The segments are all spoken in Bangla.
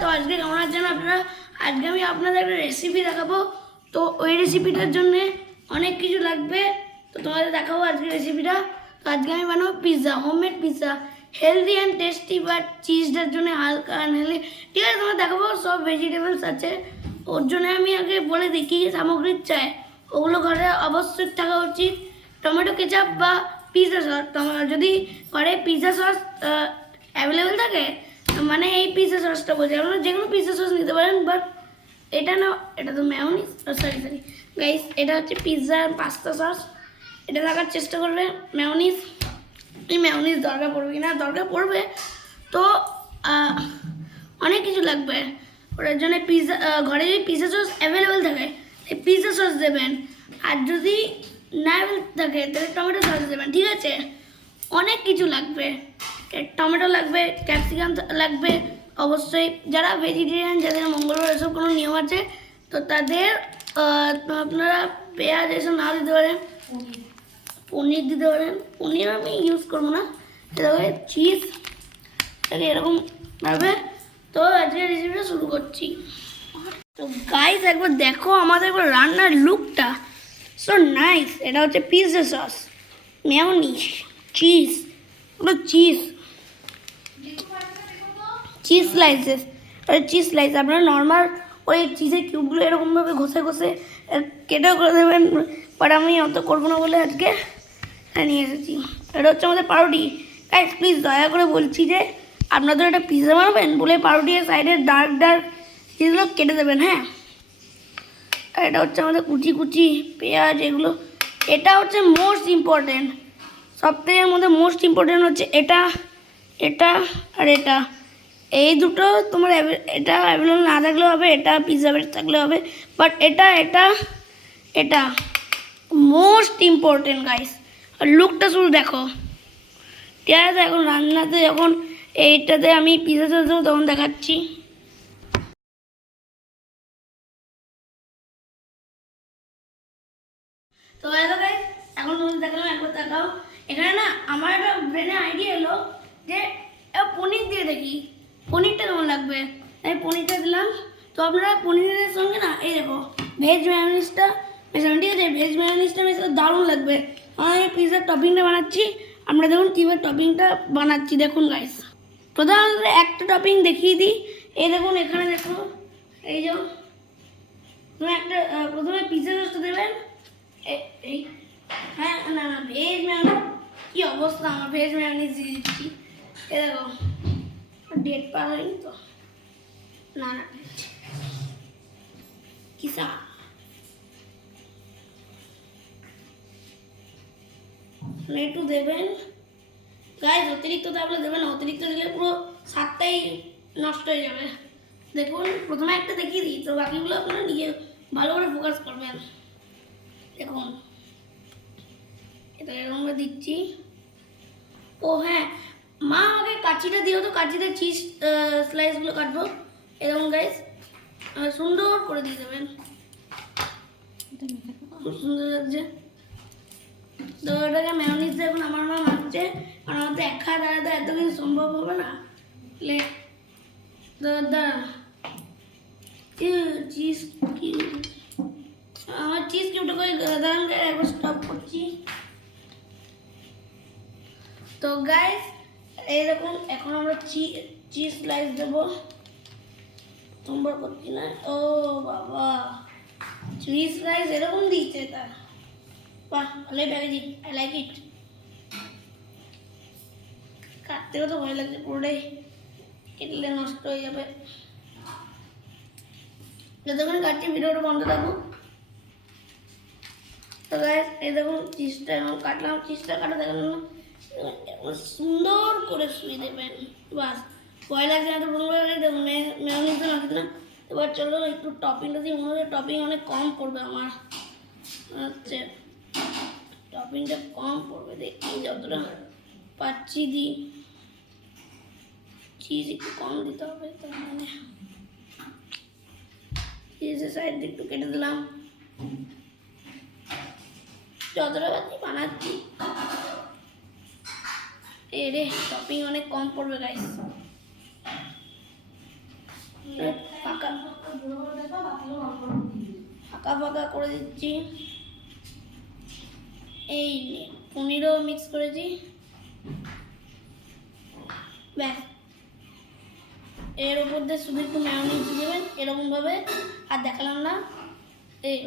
তো আজকে কেমন আছেন আপনারা? আজকে আমি আপনাদের একটা রেসিপি দেখাবো। তো ওই রেসিপিটার জন্য অনেক কিছু লাগবে, তো তোমাদের দেখাবো আজকে রেসিপিটা। তো আজকে আমি বানাবো pizza, homemade pizza, healthy and tasty, but চিজটার জন্য হালকা আনহেলদি। ঠিক আছে, তোমাদের দেখাবো। সব ভেজিটেবলস আছে, ওর জন্য আমি আগে বলে দিই কী কী সামগ্রী চাই। ওগুলো ঘরে অবশ্যই থাকা উচিত। টমেটো কেচাপ বা পিৎজা সস, যদি ঘরে পিৎজা সস অ্যাভেলেবেল থাকে, মানে এই পিৎজা সসটা বলছি, আপনারা যে কোনো পিৎজা সস নিতে পারেন, বাট এটা না, এটা তো মেয়োনিজ, সরি গাইস, এটা হচ্ছে পিৎজা পাস্তা সস। এটা থাকার চেষ্টা করবে। মেয়োনিজ, এই মেয়োনিজ দরকার পড়বে কিনা, দরকার পড়বে। তো অনেক কিছু লাগবে ওটার জন্য। পিৎজা ঘরে যদি পিৎজা সস অ্যাভেলেবেল থাকে এই পিৎজা সস দেবেন, আর যদি না থাকে তাহলে টমেটো সস দেবেন। ঠিক আছে, অনেক কিছু লাগবে। টমেটো লাগবে, ক্যাপসিকাম লাগবে অবশ্যই। যারা ভেজিটেরিয়ান, যাদের মঙ্গলবার এসব কোনো নিয়ম আছে, তো তাদের আপনারা পেঁয়াজ এসব নাও দিতে পারেন, পনির দিতে পারেন। পনির আমি ইউজ করবো না, এভাবে চিজ এরকমভাবে। তো আজকে রেসিপিটা শুরু করছি। তো গাইস, একবার দেখো আমাদের একবার রান্নার লুকটা, সো নাইস। এটা হচ্ছে পিৎজা সস, মেয়োনিজ, চিজ, পুরো চিজ স্লাইসেস। চিজ স্লাইস আপনারা নর্মাল ওই চিজের কিউবগুলো এরকমভাবে ঘষে ঘষে কেটেও করে দেবেন, বাট আমি অত করবো না বলে আজকে নিয়ে এসেছি। এটা হচ্ছে আমাদের পাউরুটি। গাইস প্লিজ দয়া করে বলছি যে আপনাদের একটা পিৎজা বানাবেন বলে পাউরুটির সাইডে ডার্ক ডার্ক চিজগুলো কেটে দেবেন, হ্যাঁ। আর এটা হচ্ছে আমাদের কুচি কুচি পেঁয়াজ, এগুলো। এটা হচ্ছে মোস্ট ইম্পর্টেন্ট, সবথেকে মধ্যে মোস্ট ইম্পর্টেন্ট হচ্ছে এটা, এটা আর এটা। এই দুটো তোমার এটা অ্যাভেলেবল না থাকলেও হবে, এটা পিৎজা বেড থাকলে হবে, বাট এটা এটা এটা মোস্ট ইম্পর্টেন্ট গাইস। আর লুকটা শুধু দেখো। ঠিক আছে, এখন রান্নাতে যখন এইটাতে আমি পিৎজা সস দেবো তখন দেখাচ্ছি। তো গাইস, এখন তোমাদের দেখালাম, একবার দেখাও। এখানে না আমার একটা ব্রেনে আইডিয়া এলো যে পনির দিয়ে দেখি, পনিরটা কেমন লাগবে। তাই পনিরটা দিলাম। তো আপনারা পনিরের সঙ্গে না এই দেখো ভেজ মেয়োনিজটা মেশাবেন। ঠিক আছে, ভেজ মেয়োনিজটা মেশাতে দারুণ লাগবে। আমি পিৎজার টপিংটা বানাচ্ছি, আমরা দেখুন কীভাবে টপিংটা বানাচ্ছি। দেখুন গাইস, প্রধানত একটা টপিং দেখিয়ে দিই। এই দেখুন, এখানে দেখো, এই যে প্রথমে পিৎজা সসটা দেবেন। এই হ্যাঁ, না না, ভেজ মেয়োনিজ, কী অবস্থা আমার, ভেজ মেয়োনিজ দিয়ে দিচ্ছি। এ দেখো, ডেট পার হয়নি তো, না না, কিসা একটু দেবেন গাইস। অতিরিক্ত থাকলে দেবেন, অতিরিক্ত দিলে পুরো স্বাদটাই নষ্ট হয়ে যাবে। দেখুন, প্রথমে একটা দেখিয়ে দিই, তো বাকিগুলো আপনারা নিজে ভালো করে ফোকাস করবেন। দেখুন, এটা এরকমভাবে দিচ্ছি। ও হ্যাঁ, মা আমাকে কাঁচিটা দিও, তো কাঁচিতে চিজ স্লাইসগুলো কাটবো। এরকম গাইস সুন্দর করে দিয়ে দেবেন, খুব সুন্দর লাগছে। তো এটাকে মেয়োনিজ দেখুন আমার মা মাখছে, আর আমার তো এক হাত আলাদা এত কিছু সম্ভব হবে না। চিজ কিউব, আমার চিজ কিউবটা করে দাঁড়ান, একবার স্টপ করছি। তো গাইস এইরকম এখন আমরা চিজ স্লাইস দেবো। তোমরা করছি না, ও বাবা, চিজ স্লাইস এরকম দিচ্ছে, তা বাহ, ভালোই প্যাকেজিং, আই লাইক ইট। কাটতেও তো ভয় লাগছে, পুরোটাই কেটলে নষ্ট হয়ে যাবে। যতক্ষণ কাটছি ভিডিওটা বন্ধ থাকুক। তো গাইস এই দেখুন চিজটা এখন কাটলাম, চিজটা কাটা দেখালাম না, সুন্দর করে শুয়ে দেবেন। বাস, ভয় লাগছে না তো, দেখুন মেয়োনিজটা মাখি দিলাম। এবার চলো একটু টপিংটা দিই, মনে হচ্ছে টপিং অনেক কম পড়বে আমার, হচ্ছে টপিংটা কম পড়বে। দেখি যতটা পাচ্ছি দিই, চিজ একটু কম দিতে হবে, তার মানে চিজের সাইড দিয়ে একটু কেটে দিলাম। যতটা পাচ্ছি বানাচ্ছি। রে টপিং অনেক কম পড়বে গাইস, ফাঁকা ফাঁকা ফাঁকা করে দিচ্ছি। এই পনিরও মিক্স করেছি, ব্যাস। এর উপর দিয়ে শুধু একটু ম্যায়োনিজ দেবেন এরকমভাবে, আর দেখালাম না। এই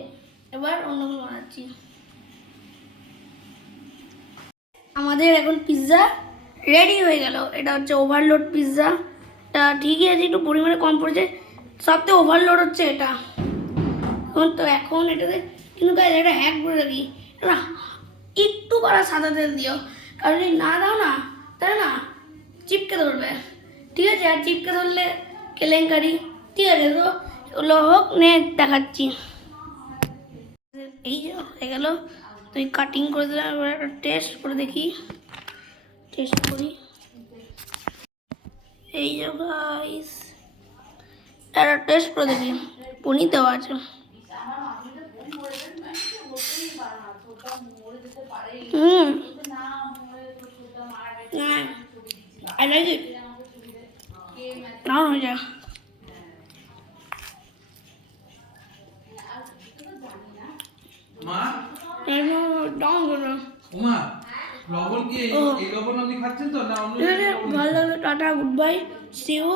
এবার অন্যগুলো বানাচ্ছি। আমাদের এখন পিৎজা রেডি হয়ে গেল। এটা হচ্ছে ওভারলোড পিৎজা। এটা ঠিকই আছে, একটু পরিমাণে কম পড়েছে, সবথেকে ওভারলোড হচ্ছে এটা। এখন এটাতে কিন্তু গাইজ এটা হ্যাক করে রাখি না, একটু করা সাদা তেল দিও, কারণ যদি না দাও না তাহলে না চিপকে ধরবে, ঠিক আছে? আর চিপকে ধরলে কেলেঙ্কারি, ঠিক আছে? তো এগুলো হোক, নে দেখাচ্ছি। এই যে হয়ে গেল, তো এই কাটিং করে দিলাম। এবার একটা টেস্ট করে দেখি, টেস্ট করি। এই যে গাইস একটা টেস্ট করে দেখি, পনির দেওয়া আছে। I like it. দারুণ হয়েছে। ভালো লাগলো, tata, goodbye, see you.